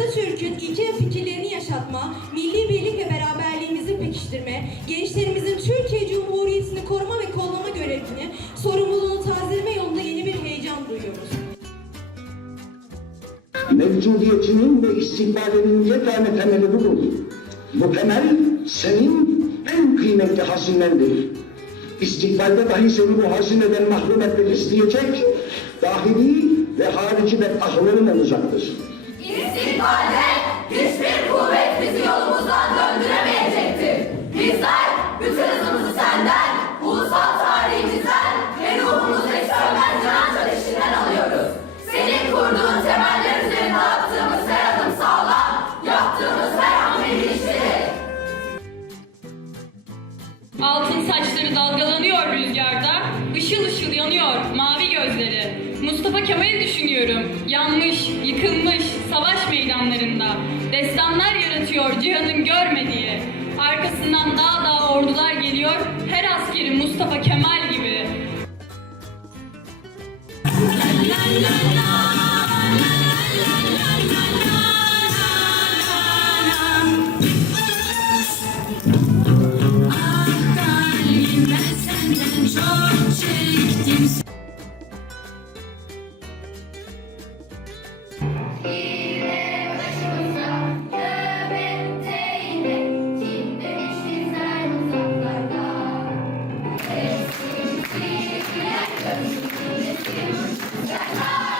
Atatürk'ün ilke fikirlerini yaşatma, milli birlik ve beraberliğimizi pekiştirme, gençlerimizin Türkiye Cumhuriyeti'ni koruma ve kollama görevini, sorumluluğunu tazeleme yolunda yeni bir heyecan duyuyoruz. mevcudiyetinin ve istikbalinin yegane temeli budur. Bu temel senin en kıymetli hazinendir. İstikbalde dahi seni bu hazineden mahrum etmek isteyecek, dahili ve harici bedbahtların olacaktır. İstikbalde hiçbir kuvvet bizi yolumuzdan döndüremeyecektir. Bizler bütün hızımızı senden, ulusal tarihimizden ve ruhumuzdaki sönmez can ateşinden alıyoruz. Senin kurduğun temeller üzerinde attığımız her adım sağlam, yaptığımız her hamle bilinçlidir. Altın saçları dalgalanıyor rüzgarda, ışıl ışıl yanıyor mavi. Mustafa Kemal'i düşünüyorum. Yanmış, yıkılmış, savaş meydanlarında. Destanlar yaratıyor cihanın görmediği. Arkasından daha daha ordular geliyor. Her askeri Mustafa Kemal gibi. Ah kalbimden senden çok çektim. Thank you.